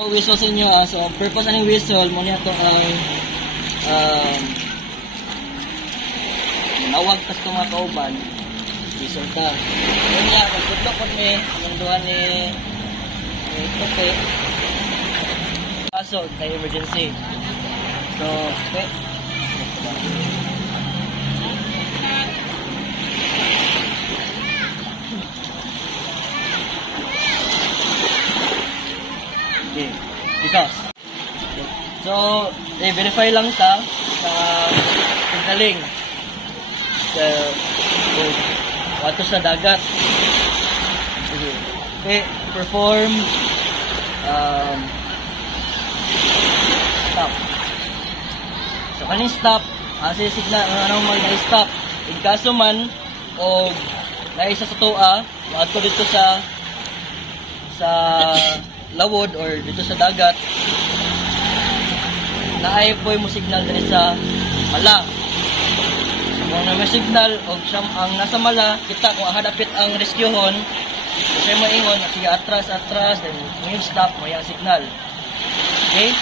Whistle sa inyo so purpose ng whistle mo niya to nawag tas ito mga kauban whistle ta yun niya magpudlok po ni nanduhan ni kote kaso tayo emergency so okay because so verify lang ta sa signaling sa wato sa dagat okay perform stop so kaning stop asi signal anong mag-stop in kaso man o naisa sa toa wato dito sa lawod or dito sa dagat naay po'y mo signal dito sa mala kung na may signal o siyang ang nasa mala kita kung hadapit ang rescuehon siya mo ingon sige atras then may stop mo yung signal okay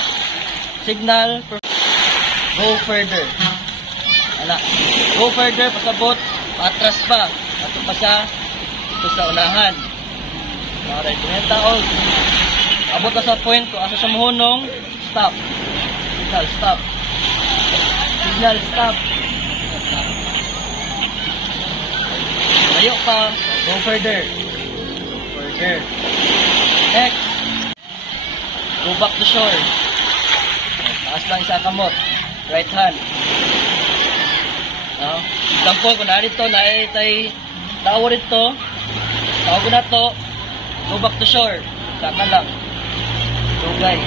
signal go further go further pasabot atras pa ato pa siya ito sa unahan alright kung taog abot na sa point kung asa siya mahunong stop signal stop layo pa go further next go back to shore taas lang isa kamot right hand example kung narito naitay tao rito tawag ko na to go back to shore saka lang dugay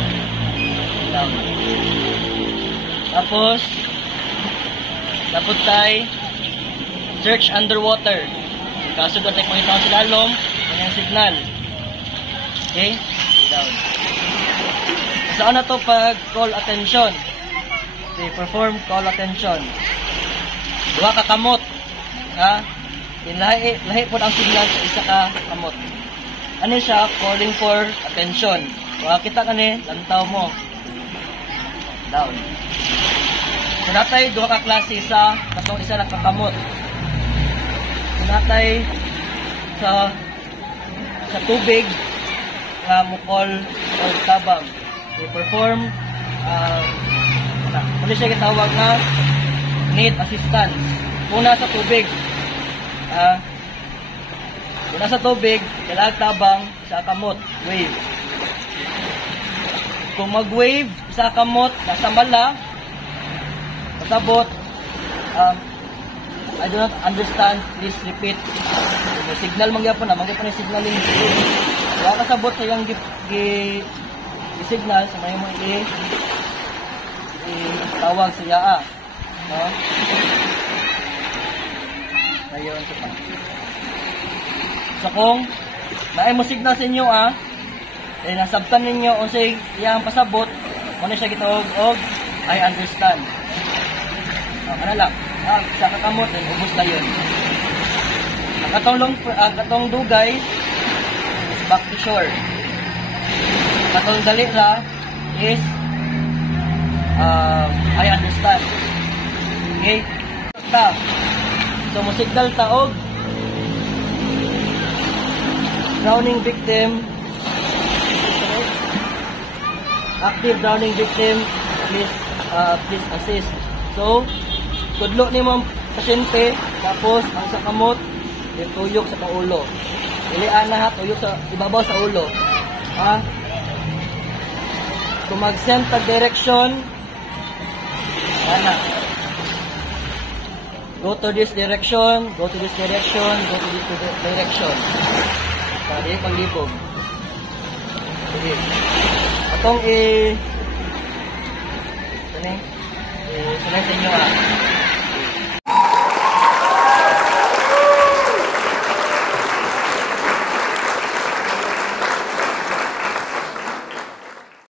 tapos tayo search underwater kaso doon tayo pakita sa lalom yung signal okay down saan na to pag call attention okay perform call attention duha ka kamot lahi po ang signal sa isa ka kamot ano siya calling for attention kung kita kani lantaw mo down so natay duha ka klase sa katong isa lang kakamot so natay sa tubig nga mo call or tabang i-perform ano siya gitawag nga need assistance kung nasa tubig kung nasa tubig kailangan tabang sa kamot wave kung mag-wave sa kamot nasa mala pasabot I do not understand please repeat may signal mangyapon na yung signaling wala kasabot sa yung signal sa may mo tawag sa yaa ayun so kung naay mo signal sa inyo nasabtan ninyo o say iyang pasabot kung na siya gitawag og I understand ano lang sa kakamot ubos na yun katong dugay is back to shore katong dali ra is I understand okay so mo signal taog drowning victim active drowning victim please assist so tudlo ni mo pasyente tapos ang sa kamot tuyok sa paulo ilian na tuyok sa ibabaw sa ulo kung mag-send tag direction go to this direction go to this direction para di paglibog sige atong sanay sa inyo